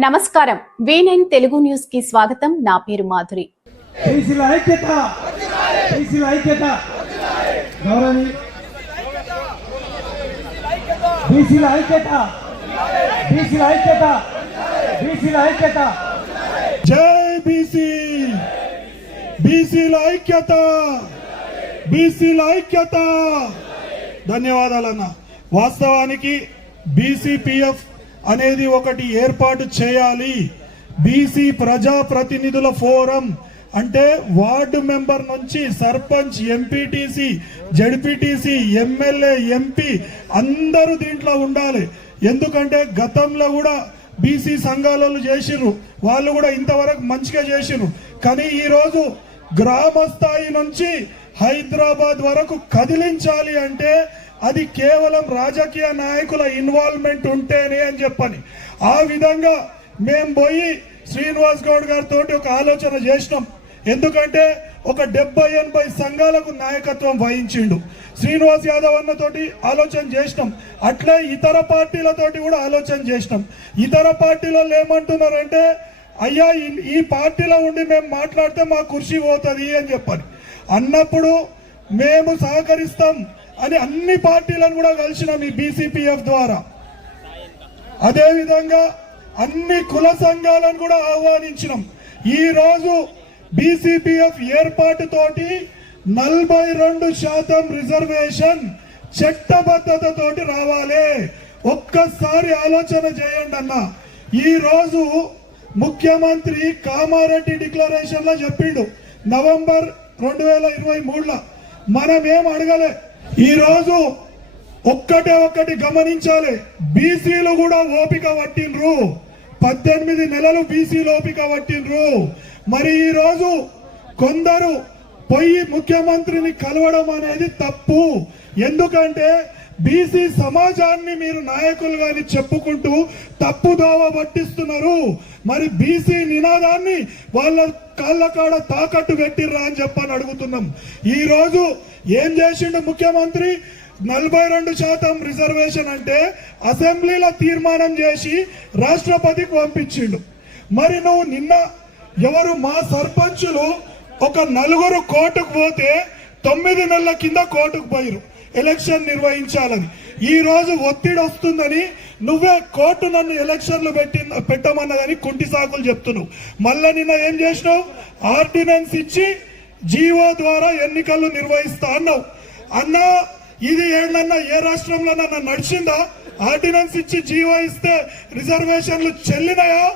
నమస్కారం. V nine Telugu న్యూస్కి స్వాగతం. నా పేరు మాధురి. జై బీసీ! బీసీల ఐక్యత! బీసీల ఐక్యత! ధన్యవాదాలన్న. వాస్తవానికి బీసీపీఎఫ్ అనేది ఒకటి ఏర్పాటు చేయాలి. బీసీ ప్రజా ప్రతినిధుల ఫోరం అంటే వార్డు మెంబర్ నుంచి sarpanch MPTC ZPTC MLA MP అందరూ దీంట్లో ఉండాలి. ఎందుకంటే గతంలో కూడా బీసీ సంఘాలలో చేసిర్రు. వాళ్ళు కూడా ఇంతవరకు మంచిగా చేసిర్రు. కానీ ఈరోజు గ్రామ స్థాయి నుంచి హైదరాబాద్ వరకు కదిలించాలి అంటే అది కేవలం రాజకీయ నాయకుల ఇన్వాల్వ్మెంట్ ఉంటేనే అని చెప్పని. ఆ విధంగా మేము పోయి శ్రీనివాస్ గౌడ్ గారితో ఒక ఆలోచన చేసినాం. ఎందుకంటే ఒక డెబ్బై ఎనభై సంఘాలకు నాయకత్వం వహించిండు. శ్రీనివాస్ యాదవ్ అన్నతోటి ఆలోచన చేసినాం. అట్లే ఇతర పార్టీలతోటి కూడా ఆలోచన చేసినాం. ఇతర పార్టీలలో ఏమంటున్నారంటే అయ్యా ఈ- పార్టీలో ఉండి మేము మాట్లాడితే మా కృషి పోతుంది అని చెప్పారు అన్నప్పుడు మేము సహకరిస్తాం. అని అన్ని పార్టీలను కూడా కలిసినాం ఈ బీసీపీఎఫ్ ద్వారా. అదేవిధంగా అన్ని కుల సంఘాలను కూడా ఆహ్వానించినాం. ఈరోజు బీసీపీఎఫ్ ఏర్పాటుతోటి నలభై రెండు శాతం రిజర్వేషన్ చట్టబద్ధతతోటి రావాలి. ఒక్కసారి ఆలోచన చేయండి అన్న. ఈరోజు ముఖ్యమంత్రి కామారెడ్డి డిక్లరేషన్లో చెప్పిండు. నవంబర్ రెండు వేల ఇరవై మూడులో. మనం ఏం అడగలే. ఈరోజు ఒక్కటే ఒక్కటి గమనించాలి. బీసీలు కూడా ఓపిక పట్టిండ్రు. పద్దెనిమిది నెలలు బీసీలు ఓపిక పట్టిండ్రు. మరి ఈరోజు కొందరు పోయి ముఖ్యమంత్రిని కలవడం అనేది తప్పు. ఎందుకంటే బీసీ సమాజాన్ని మీరు నాయకులు గారి చెప్పుకుంటూ తప్పు దోవ పట్టిస్తున్నారు. మరి బీసీ నినాదాన్ని వాళ్ళ కాళ్ళ కాడ తాకట్టు పెట్టిర్రా అని చెప్పని అడుగుతున్నాం. ఈరోజు ఏం చేసిండు ముఖ్యమంత్రి? నలభై రెండు శాతం రిజర్వేషన్ అంటే అసెంబ్లీలో తీర్మానం చేసి రాష్ట్రపతికి పంపించిండు. మరి నువ్వు నిన్న ఎవరు మా సర్పంచులు ఒక నలుగురు కోర్టుకు పోతే తొమ్మిది నెలల కింద కోర్టుకు పోయిరు ఎలక్షన్ నిర్వహించాలని. ఈ రోజు ఒత్తిడి వస్తుందని నువ్వే కోర్టు నన్ను ఎలక్షన్లు పెట్టి పెట్టమన్నదని కుంటి సాకులు చెప్తున్నావు. మళ్ళా నిన్న ఏం చేసినావు? ఆర్డినెన్స్ ఇచ్చి జీవో ద్వారా ఎన్నికలు నిర్వహిస్తా అన్నావు. అన్నా ఇది ఏళ్ళన్నా ఏ రాష్ట్రంలోనన్నా నడిచిందా? ఆర్డినెన్స్ ఇచ్చి జీవో ఇస్తే రిజర్వేషన్లు చెల్లినాయా?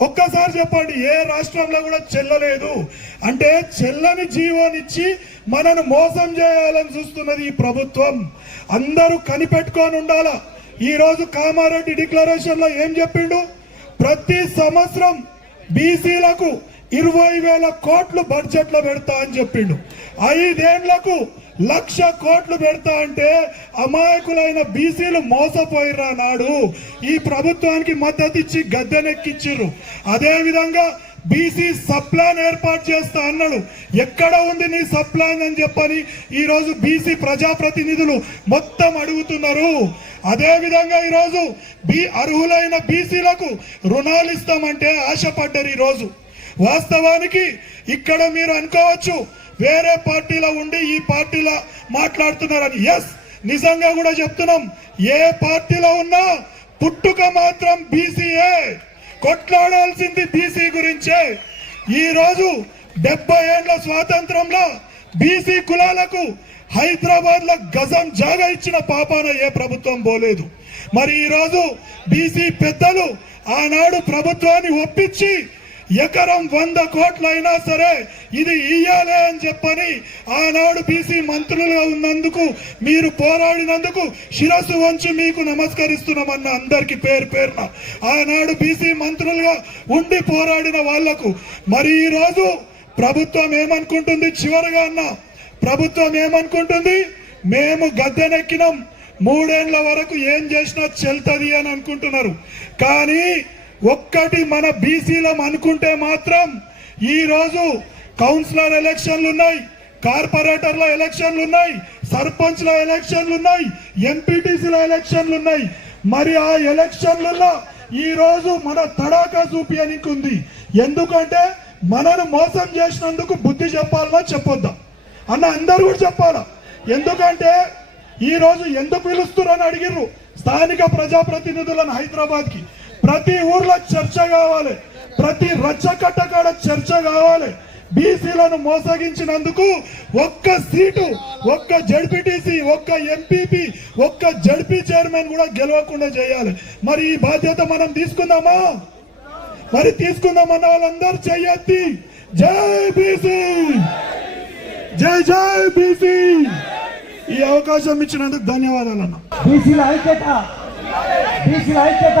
ఒక్కసారి చెప్పండి ఏ రాష్ట్రంలో కూడా చెల్లలేదు. అంటే చెల్లని జీవోనిచ్చి మనను మోసం చేయాలని చూస్తున్నది ఈ ప్రభుత్వం. అందరూ కనిపెట్టుకొని ఉండాలా? ఈరోజు కామారెడ్డి డిక్లరేషన్లో ఏం చెప్పిండు? ప్రతి సంవత్సరం బీసీలకు ఇరవై వేల కోట్లు బడ్జెట్లో పెడతా అని చెప్పిండు. ఐదేండ్లకు లక్ష కోట్లు పెడతా అంటే అమాయకులైన బీసీలు మోసపోయిర్రా నాడు. ఈ ప్రభుత్వానికి మద్దతు ఇచ్చి గద్దెనెక్కిచ్చిర్రు. అదే విధంగా బీసీ సప్లాన్ ఏర్పాటు చేస్తా అన్నాడు. ఎక్కడ ఉంది నీ సప్లాన్ అని చెప్పని ఈరోజు బీసీ ప్రజాప్రతినిధులు మొత్తం అడుగుతున్నారు. అదే విధంగా బీ అర్హులైన బీసీలకు రుణాలు ఇస్తామంటే ఆశపడ్డారు ఈ రోజు వాస్తవానికి ఇక్కడ మీరు అనుకోవచ్చు వేరే పార్టీలో ఉండి ఈ పార్టీలో మాట్లాడుతున్నారని. ఎస్ నిజంగా కూడా చెప్తున్నాం. ఏ పార్టీలో ఉన్నా పుట్టుక మాత్రం బీసీఏ కొట్లాడాల్సింది బీసీ గురించే. ఈ రోజు డెబ్బై ఏళ్ళ స్వాతంత్రంలో బీసీ కులాలకు హైదరాబాద్లో గజం జాగా ఇచ్చిన పాపాన ఏ ప్రభుత్వం పోలేదు. మరి ఈ రోజు బీసీ పెద్దలు ఆనాడు ప్రభుత్వాన్ని ఒప్పించి ఎకరం వంద కోట్లు అయినా సరే ఇది ఇయ్యాలే అని చెప్పని ఆనాడు బీసీ మంత్రులుగా ఉన్నందుకు మీరు పోరాడినందుకు శిరస్సు వంచి మీకు నమస్కరిస్తున్నామన్న అందరికి పేరు పేరున. ఆనాడు బీసీ మంత్రులుగా ఉండి పోరాడిన వాళ్ళకు మరి ఈరోజు ప్రభుత్వం ఏమనుకుంటుంది? చివరిగా అన్న ప్రభుత్వం ఏమనుకుంటుంది? మేము గద్దెనెక్కినాం మూడేళ్ళ వరకు ఏం చేసినా చెల్తది అని అనుకుంటున్నారు. కానీ ఒక్కటి మన బీసీలం అనుకుంటే మాత్రం ఈ రోజు కౌన్సిలర్ ఎలక్షన్లు ఉన్నాయి కార్పొరేటర్ల ఎలక్షన్లు ఉన్నాయి సర్పంచ్ల ఎలక్షన్లు ఉన్నాయి ఎంపీటీసీల ఎలక్షన్లు ఉన్నాయి. మరి ఆ ఎలక్షన్లలో ఈ రోజు మన తడాకా చూపియనికి ఉంది ఎందుకంటే మనను మోసం చేసినందుకు బుద్ధి చెప్పాలన్నా చెప్పొద్దా? అన్న అందరు కూడా చెప్పాలా? ఎందుకంటే ఈ రోజు ఎందుకు పిలుస్తున్నారని అడిగిర్రు స్థానిక ప్రజాప్రతినిధులను హైదరాబాద్కి. ప్రతి ఊర్లో చర్చ కావాలి. ప్రతి రచ్చకట్ట కాడ చర్చ కావాలి. బీసీలను మోసగించినందుకు ఒక్క సీటు ఒక్క జడ్పీటీసీ ఒక్క ఎంపీపీ ఒక్క జడ్పీ చైర్మన్ కూడా గెలవకుండా చేయాలి. మరి ఈ బాధ్యత మనం తీసుకుందామా? మరి తీసుకుందామన్న వాళ్ళందరూ చెయ్యొద్ది. జై బీసీ! జై జై బీసీ! ఈ అవకాశం ఇచ్చినందుకు ధన్యవాదాలు అన్న. బీసీల ఐక్యత బీసీల ఐక్యత. బీసీల ఐక్యత